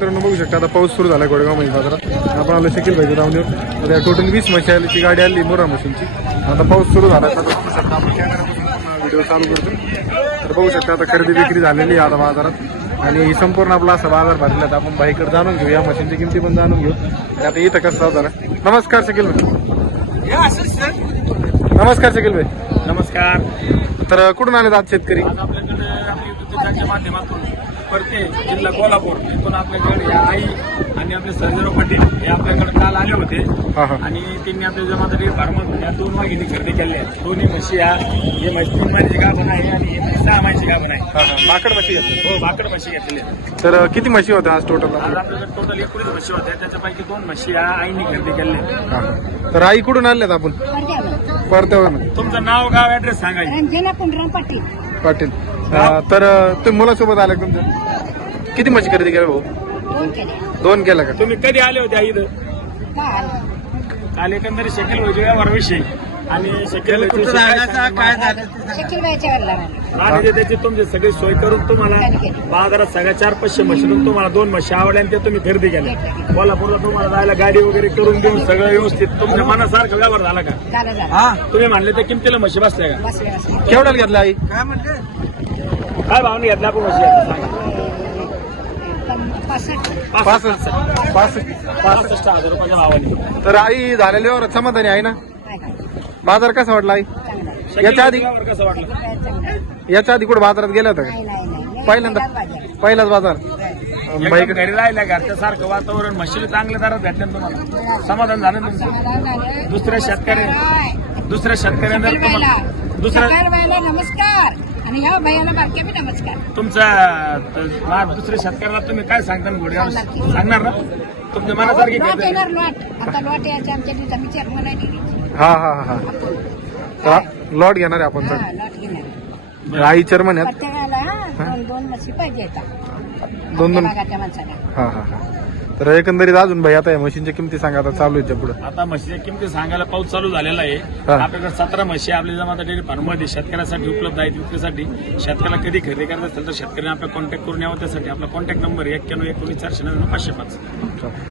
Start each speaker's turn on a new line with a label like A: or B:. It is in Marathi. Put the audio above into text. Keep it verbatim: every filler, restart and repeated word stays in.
A: मित्रांनो बघू शकता आता पाऊस सुरू झाला गोडेगाव मध्ये बाजारात. आपण आलो शकील भाई राहून येऊ. टोटल वीस म्हशी आलीची गाडी आली मोरा मशीनची. आता पाऊस सुरू झाला तर बघू शकता आपण कॅमेरापासून व्हिडिओ चालू करतो. तर बघू शकता आता खरेदी विक्री झालेली आहे आता बाजारात आणि संपूर्ण आपला असा बाजार भरला. तर आपण बाईकडे जाणून घेऊ, या मशीनची किमती पण जाणून घेऊ. आता इथं कसं झालं. नमस्कार शकील भाई. नमस्कार शकील भाई.
B: नमस्कार.
A: तर कुठून आले आज शेतकरी?
B: आज आपल्याकडे आपल्या युट्यूबच्या माध्यमातून परते जिल्हा कोल्हापूर इथून आपल्याकडे या आई आणि आपले सर्जेराव पाटील हे आपल्याकडे काल आले होते
A: हा हा
B: आणि त्यांनी आपल्या जमात फार्मर या दोन वाघिणी खरेदी केल्या. दोन्ही म्हशी या हे म्हशी तीन महिन्याची गाभण आहे आणि हे म्हशी सहा महिन्याची गाभण आहे.
A: हा हा माकड म्हशी घेतली.
B: हो, भाकड म्हशी घेतलेल्या.
A: तर किती म्हशी होत्या आज टोटल?
B: आज आपल्याकडे टोटल एकोणीस म्हशी होत्या, त्याच्यापैकी दोन म्हशी या आईनी खरेदी केल्या.
A: हा. तर आई कुठून आणल्यात आपण? परत्यावर.
B: तुमचं नाव गाव ऍड्रेस सांगायचं.
C: रंजना पुंडराम पाटील.
A: पाटील. अं, तर तुम्ही मुलासोबत आले तुमच्या? किती म्हशी खरेदी केल्या भाऊ?
C: दोन केले.
A: दोन केला का?
B: तुम्ही कधी आले होते आई इथं?
C: काल.
B: काल एकंदरीत शकील व्हायचे व्यवहारविषयी आणि शकील
C: शकील बाईच्या वरला राहिला.
B: आणि त्याची तुमची सगळी सोय करून तुम्हाला बाजारात सगळ्या चार पाचशे म्हशीतून तुम्हाला दोन म्हशी आवडल्या आणि ते तुम्ही खरेदी केल्या. कोल्हापूरला तुम्हाला जायला गाडी वगैरे करून देऊन सगळं व्यवस्थित तुमच्या मनासारखं व्यवहार झाला का?
C: झालं झालं.
B: तुम्ही म्हणले त्या किमतीला म्हशी बसल्या का?
C: बसले बसले.
A: केवढ्याला घेतला आई?
B: काय भावने घेतला आपण म्हशी आता सांगा.
C: पासष्ट.
A: पासष्ट पासष्ट
B: पासष्ट हजार रुपयाच्या भावाने.
A: तर आई झालेल्या व्यवहारात समाधानी आहे ना?
C: काय काय?
A: बाजार कसा वाटला आई?
C: चांगलं.
A: याच्या आधी
B: व्यवहार कसं वाटलं?
C: काय चांगलं?
A: याच्या आधी कुठे बाजारात गेल्या होत्या
C: नाही
A: का?
C: नाही नाही.
A: पहिल्यांदा
C: पहिलाच बाजार.
A: पहिलाच बाजार.
B: एकदम
A: बाईकडे
B: घरी राहिल्या घरच्या सारखं वातावरण म्हशीला चांगल्या दरात भेटलं ना तुम्हाला. समाधान झालं ना तुमचं?
C: समाधान झालं.
B: दुसऱ्या शेतकऱ्या
C: काय?
B: दुसऱ्या शेतकऱ्यांना
C: शकील
B: तुम्हाला
C: बाईला.
B: दुसऱ्या
C: शकील बाईला नमस्कार आणि ह्या भैयाला बारके बी नमस्कार.
B: तुमचा मा- दुसऱ्या शेतकऱ्याला तुम्ही काय सांगता ना घोड्यावर
C: सांगणार की.
B: सांगणार ना तुमच्या मनासारखी
C: लॉट
B: खरेदी.
C: येणार लॉट. आता लॉट यायचे आमच्या तिथं मी चेअरमन आहे डेअरीची.
A: हा हा हा हा. लॉट घेणार आहे आपण
C: हा,
A: तर.
C: लॉट घेणार.
A: आई चेअरमन आहेत.
C: प्रत्येकाला हा, दोन दोन म्हशी पाहिजे येतात
A: दोन दोन.
C: भागाच्या माणसाला.
A: हा हा हा. तर एकंदरीत अजून भाई आता या मशीनच्या किमती सांगा आता चालू आहे पुढे.
B: आता म्हशीच्या किमती सांगायला पाऊस चालू झालेला आहे.
A: हा.
B: आपल्याकडे सतरा म्हशी आपल्या जमाता डेअरी फार्ममध्ये शेतकऱ्यासाठी उपलब्ध आहेत विक्रीसाठी. शेतकऱ्याला कधी खरेदी करायचं असेल तर शेतकऱ्यांनी आपला कॉन्टॅक्ट करून यावं. त्यासाठी आपला कॉन्टॅक्ट नंबर एक्क्याण्णव एकोणीस चारशे नव्याण्णव पाचशे पाच.